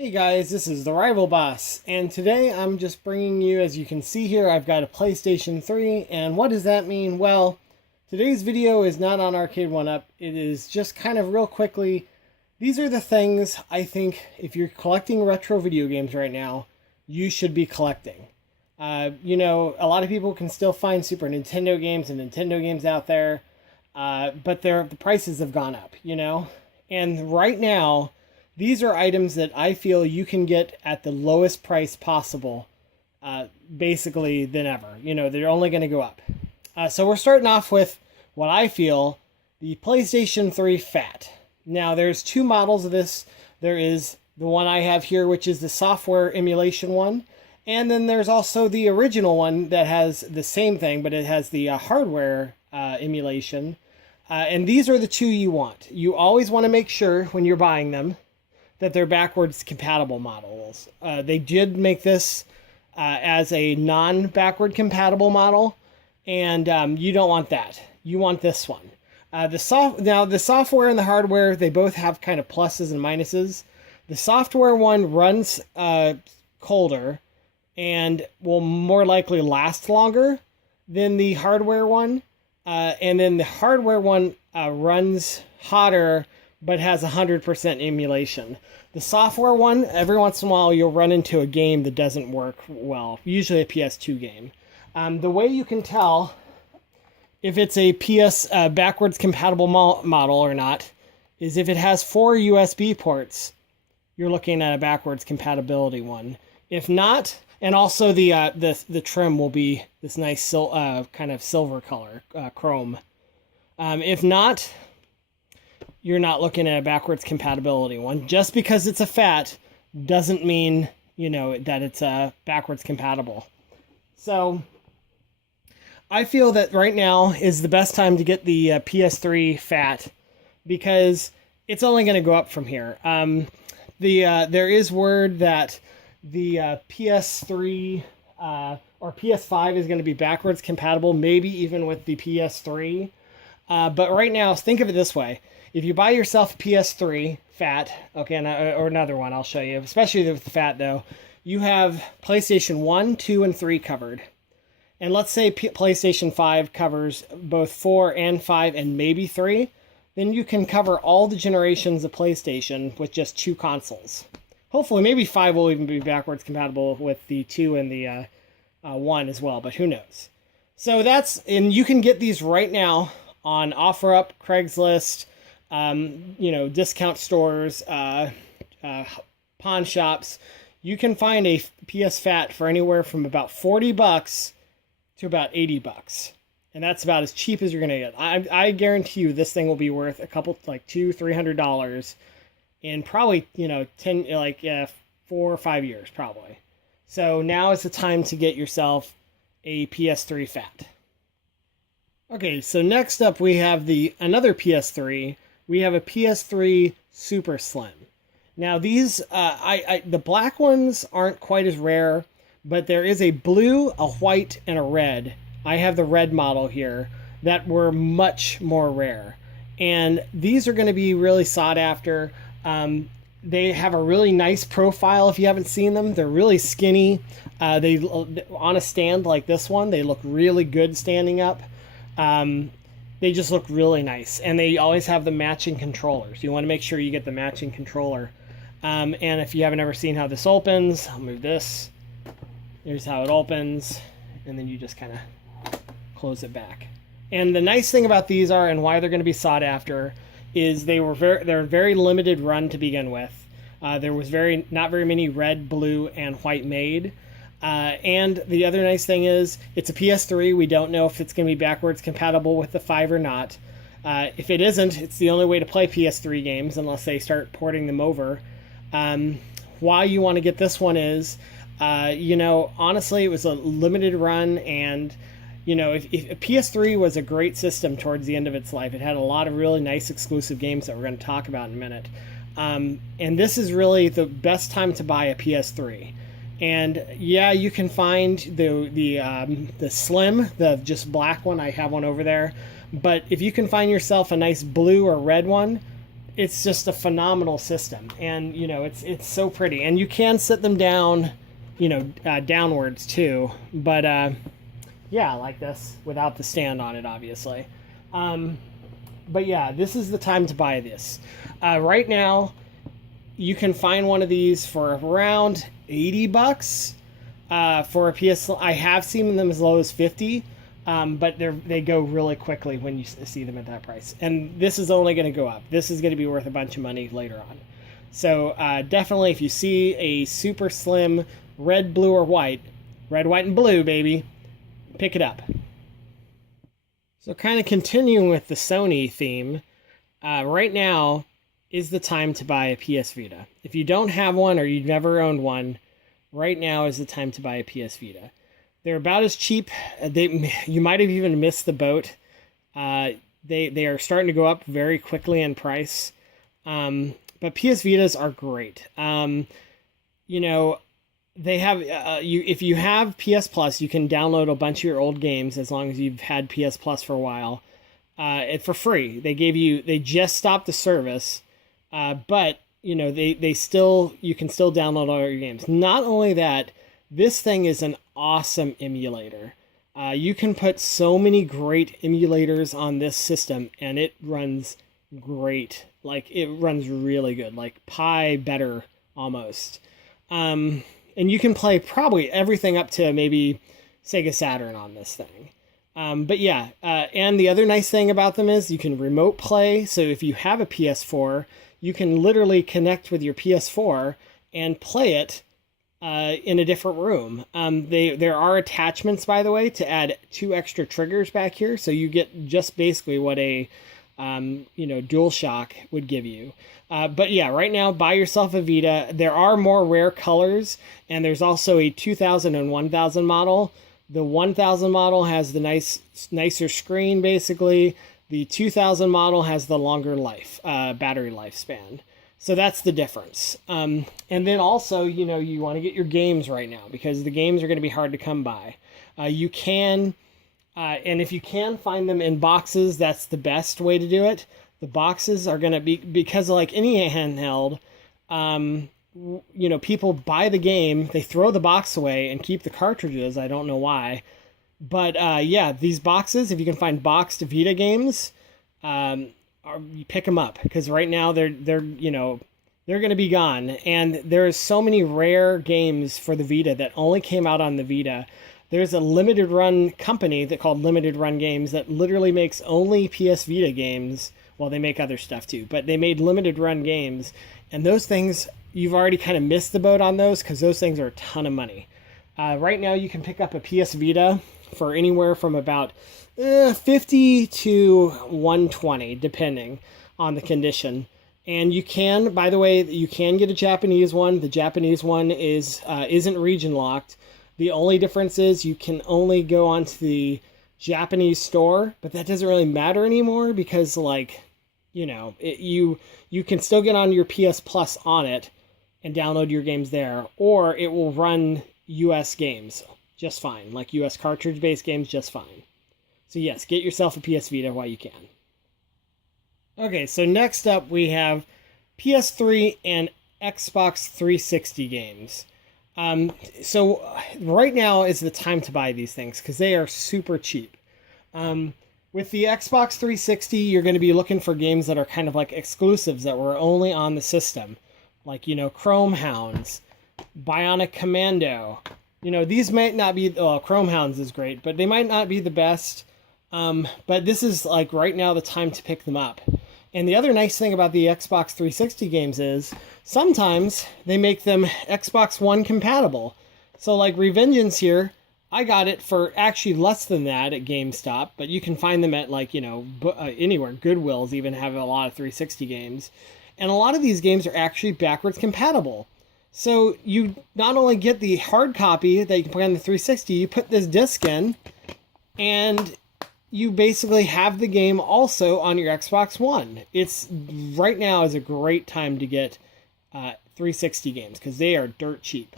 Hey guys, this is the Rival Boss, and today I'm just bringing you, as you can see here, I've got a PlayStation 3, and what does that mean? Well, today's video is not on Arcade 1-Up, it is just kind of real quickly, these are the things I think if you're collecting retro video games right now, you should be collecting. A lot of people can still find Super Nintendo games and Nintendo games out there, but the prices have gone up, And right now, these are items that I feel you can get at the lowest price possible, basically, than ever. They're only going to go up. So we're starting off with what I feel, the PlayStation 3 Fat. Now, there's two models of this. There is the one I have here, which is the software emulation one. And then there's also the original one that has the same thing, but it has the hardware emulation. And these are the two you want. You always want to make sure when you're buying them that they're backwards compatible models. They did make this as a non-backward compatible model, and you don't want that. You want this one. Now, the software and the hardware, they both have kind of pluses and minuses. The software one runs colder and will more likely last longer than the hardware one. And then the hardware one runs hotter but has 100% emulation. The software one, every once in a while, you'll run into a game that doesn't work well, usually a PS2 game. The way you can tell if it's a PS backwards compatible model or not is if it has 4 USB ports, you're looking at a backwards compatibility one. If not, and also the trim will be this nice kind of silver color, chrome. If not, you're not looking at a backwards compatibility one. Just because it's a fat doesn't mean, that it's backwards compatible. So I feel that right now is the best time to get the PS3 fat because it's only going to go up from here. There is word that the PS3 or PS5 is going to be backwards compatible, maybe even with the PS3. But right now, think of it this way. If you buy yourself a PS3 fat, okay, or another one, I'll show you, especially with the fat though, you have PlayStation 1, 2, and 3 covered. And let's say PlayStation 5 covers both 4 and 5 and maybe 3, then you can cover all the generations of PlayStation with just 2 consoles. Hopefully, maybe 5 will even be backwards compatible with the 2 and the 1 as well, but who knows. So and you can get these right now on OfferUp, Craigslist, discount stores, pawn shops. You can find a PS Fat for anywhere from about $40 to about $80. And that's about as cheap as you're going to get. I guarantee you this thing will be worth a couple, like $200-$300 in probably, 4 or 5 years probably. So now is the time to get yourself a PS3 Fat. Okay, so next up we have another PS3. We have a PS3 Super Slim. Now these, the black ones aren't quite as rare, but there is a blue, a white, and a red. I have the red model here that were much more rare. And these are going to be really sought after. They have a really nice profile if you haven't seen them. They're really skinny. They on a stand like this one, they look really good standing up. They just look really nice, and they always have the matching controllers. You want to make sure you get the matching controller. And if you haven't ever seen how this opens, I'll move this. Here's how it opens, and then you just kind of close it back. And the nice thing about these and why they're going to be sought after is they're very limited run to begin with. There was not very many red, blue, and white made. And the other nice thing is it's a PS3. We don't know if it's going to be backwards compatible with the 5 or not. If it isn't, it's the only way to play PS3 games unless they start porting them over. Why you want to get this one is, honestly, it was a limited run, and if PS3 was a great system towards the end of its life. It had a lot of really nice exclusive games that we're going to talk about in a minute. And this is really the best time to buy a PS3. And yeah, you can find the slim, the just black one. I have one over there. But if you can find yourself a nice blue or red one, it's just a phenomenal system, and you know it's so pretty, and you can set them down, you know, downwards too, but yeah, like this without the stand on it, obviously. But yeah, this is the time to buy this. Right now, you can find one of these for around $80 for a PS. I have seen them as low as 50. But they go really quickly when you see them at that price. And this is only going to go up. This is going to be worth a bunch of money later on. So definitely, if you see a super slim red, blue, or white, red, white, and blue, baby, pick it up. So kind of continuing with the Sony theme, right now is the time to buy a PS Vita. If you don't have one or you've never owned one, right now is the time to buy a PS Vita. They're about as cheap. You might have even missed the boat. They are starting to go up very quickly in price. But PS Vitas are great. You know, they have if you have PS Plus, you can download a bunch of your old games as long as you've had PS Plus for a while. For free. They just stopped the service, but you know you can still download all your games. Not only that, this thing is an awesome emulator. You can put so many great emulators on this system, and it runs great. Like, it runs really good, like Pi better almost. And you can play probably everything up to maybe Sega Saturn on this thing. But yeah, and the other nice thing about them is you can remote play. So if you have a PS4, you can literally connect with your PS4 and play it in a different room. There are attachments, by the way, to add 2 extra triggers back here, so you get just basically what a DualShock would give you. But yeah, right now, buy yourself a Vita. There are more rare colors, and there's also a 2000 and 1000 model. The 1000 model has the nicer screen, basically. The 2000 model has the longer battery lifespan. So that's the difference. And then also, you want to get your games right now, because the games are going to be hard to come by. You can, and if you can find them in boxes, that's the best way to do it. The boxes are going to be, because like any handheld, people buy the game, they throw the box away and keep the cartridges. I don't know why. But yeah, these boxes, if you can find boxed Vita games, you pick them up, because right now they're going to be gone. And there's so many rare games for the Vita that only came out on the Vita. There's a limited run company called Limited Run Games that literally makes only PS Vita games. Well, they make other stuff too, but they made limited run games. And those things, you've already kind of missed the boat on those, because those things are a ton of money. Right now you can pick up a PS Vita for anywhere from about 50 to 120, depending on the condition. And you can, by the way, you can get a Japanese one. The Japanese one isn't region locked. The only difference is you can only go onto the Japanese store, but that doesn't really matter anymore, because you can still get on your PS Plus on it and download your games there, or it will run US games just fine, like US cartridge-based games just fine. So yes, get yourself a PS Vita while you can. Okay, so next up we have PS3 and Xbox 360 games. So right now is the time to buy these things, because they are super cheap. With the Xbox 360, you're going to be looking for games that are kind of like exclusives that were only on the system. Like, Chrome Hounds, Bionic Commando. These might not be... Oh, Chrome Hounds is great, but they might not be the best. But this is, like, right now the time to pick them up. And the other nice thing about the Xbox 360 games is sometimes they make them Xbox One compatible. So, like, Revengeance here, I got it for actually less than that at GameStop, but you can find them at, like, anywhere. Goodwill's even have a lot of 360 games. And a lot of these games are actually backwards compatible. So you not only get the hard copy that you can play on the 360, you put this disc in, and you basically have the game also on your Xbox One. It's right now is a great time to get 360 games, because they are dirt cheap.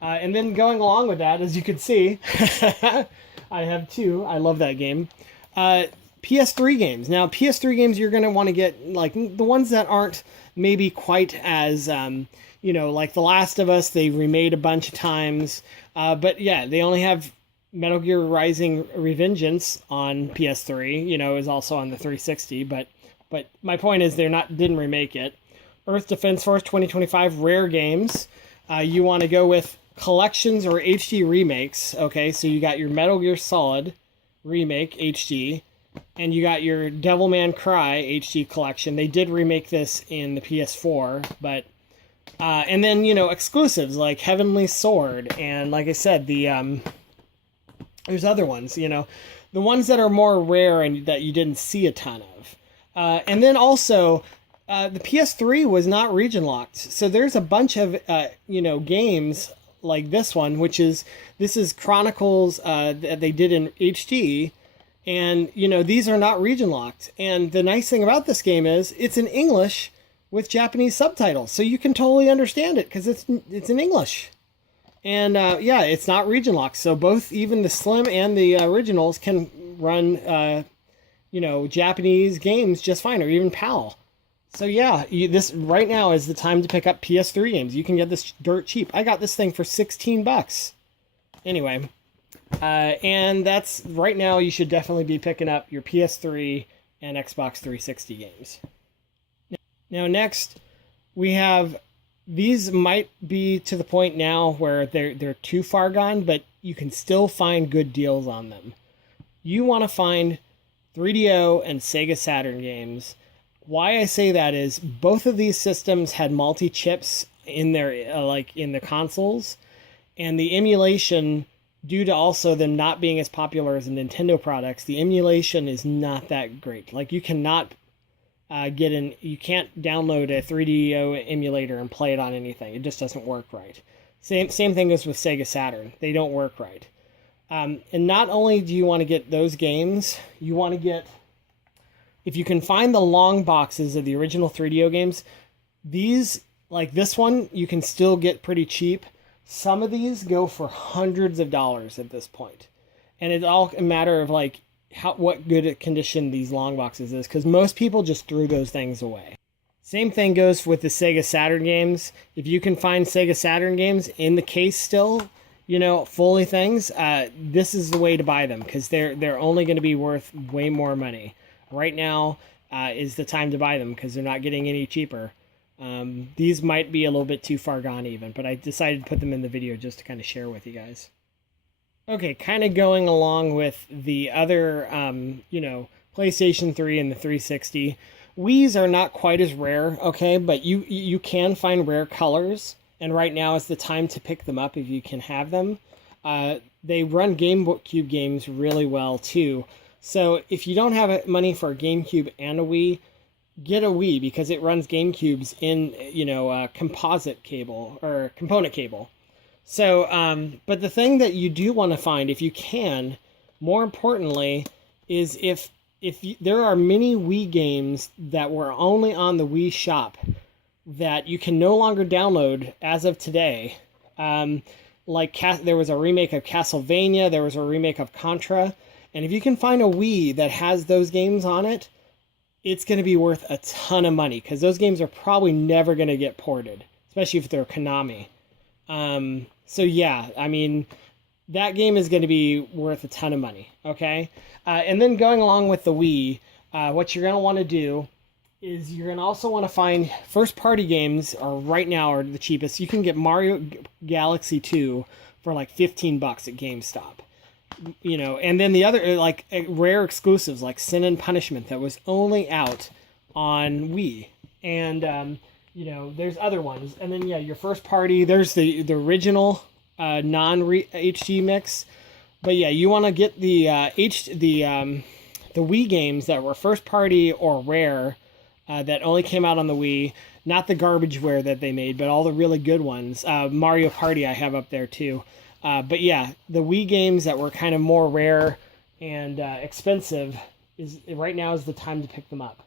And then going along with that, as you can see, I have 2. I love that game. PS3 games. Now, PS3 games, you're going to want to get, like, the ones that aren't maybe quite as, you know, like The Last of Us, they remade a bunch of times. But yeah, they only have Metal Gear Rising Revengeance on PS3, you know, is also on the 360, but my point is didn't remake it. Earth Defense Force 2025 rare games. You want to go with collections or HD remakes. Okay, so you got your Metal Gear Solid remake HD, and you got your Devilman Cry HD collection. They did remake this in the PS4, but and then, you know, exclusives like Heavenly Sword, and like I said, the there's other ones, you know, the ones that are more rare and that you didn't see a ton of. And then also, the PS3 was not region locked, so there's a bunch of you know, games like this one, this is Chronicles that they did in HD, and you know, these are not region locked. And the nice thing about this game is it's in English with Japanese subtitles, so you can totally understand it because it's in English. And yeah, it's not region locked, so both, even the Slim and the originals, can run you know, Japanese games just fine, or even PAL. So yeah, this right now is the time to pick up PS3 games. You can get this dirt cheap. I got this thing for $16. Anyway, and that's right now. You should definitely be picking up your PS3 and Xbox 360 games. Now next, we have, these might be to the point now where they're too far gone, but you can still find good deals on them. You want to find 3DO and Sega Saturn games. Why I say that is both of these systems had multi-chips in their like in the consoles, and the emulation, due to also them not being as popular as the Nintendo products, the emulation is not that great. Like, you cannot you can't download a 3DO emulator and play it on anything. It just doesn't work right. Same thing is with Sega Saturn. They don't work right. And not only do you want to get those games, you want to get, if you can find the long boxes of the original 3DO games, these, like this one, you can still get pretty cheap. Some of these go for hundreds of dollars at this point. And it's all a matter of, like, what good condition these long boxes is, because most people just threw those things away. Same thing goes with the Sega Saturn games. If you can find Sega Saturn games in the case still, you know, fully things, this is the way to buy them, because they're only going to be worth way more money. Right now is the time to buy them, because they're not getting any cheaper. These might be a little bit too far gone even, but I decided to put them in the video just to kind of share with you guys. Okay, kind of going along with the other, you know, PlayStation 3 and the 360. Wii's are not quite as rare, okay, but you can find rare colors, and right now is the time to pick them up if you can have them. They run GameCube games really well too. So if you don't have money for a GameCube and a Wii, get a Wii, because it runs GameCubes in, you know, composite cable or component cable. So, but the thing that you do want to find, if you can, more importantly, is if there are many Wii games that were only on the Wii shop that you can no longer download as of today. Like there was a remake of Castlevania, there was a remake of Contra, and if you can find a Wii that has those games on it, it's going to be worth a ton of money, because those games are probably never going to get ported, especially if they're Konami. So yeah, I mean, that game is going to be worth a ton of money, okay? And then going along with the Wii, what you're going to want to do is you're going to also want to find first-party games right now are the cheapest. You can get Mario Galaxy 2 for like $15 at GameStop. You know, and then the other, like, rare exclusives like Sin and Punishment that was only out on Wii. And, you know, there's other ones. And then, yeah, your first party, there's the original non-HD mix. But yeah, you want to get the Wii games that were first party or rare that only came out on the Wii. Not the garbageware that they made, but all the really good ones. Mario Party I have up there too. But yeah, the Wii games that were kind of more rare and expensive, right now is the time to pick them up.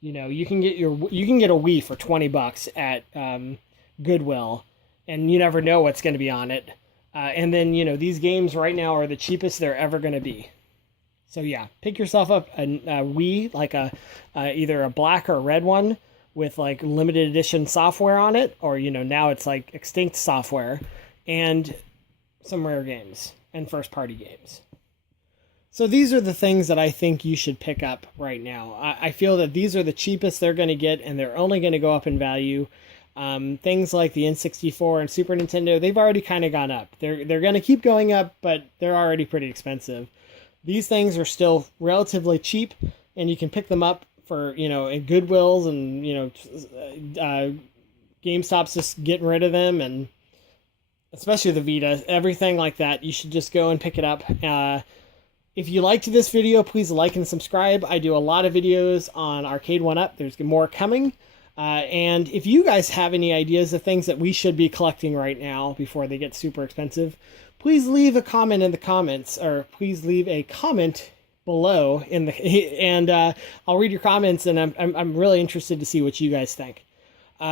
You know, you can get a Wii for $20 at Goodwill, and you never know what's going to be on it. And then, you know, these games right now are the cheapest they're ever going to be. So yeah, pick yourself up a Wii, like either a black or a red one with like limited edition software on it, or now it's like extinct software, and some rare games and first party games. So these are the things that I think you should pick up right now. I feel that these are the cheapest they're going to get, and they're only going to go up in value. Things like the N64 and Super Nintendo, they've already kind of gone up. They're going to keep going up, but they're already pretty expensive. These things are still relatively cheap, and you can pick them up for, in Goodwills and, GameStop's just getting rid of them, and especially the Vita, everything like that. You should just go and pick it up. If you liked this video, please like and subscribe. I do a lot of videos on Arcade 1-Up. There's more coming. And if you guys have any ideas of things that we should be collecting right now before they get super expensive, please leave a comment in the comments, or please leave a comment below and I'll read your comments, and I'm really interested to see what you guys think.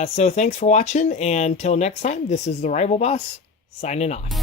So thanks for watching, and until next time, this is the Rival Boss signing off.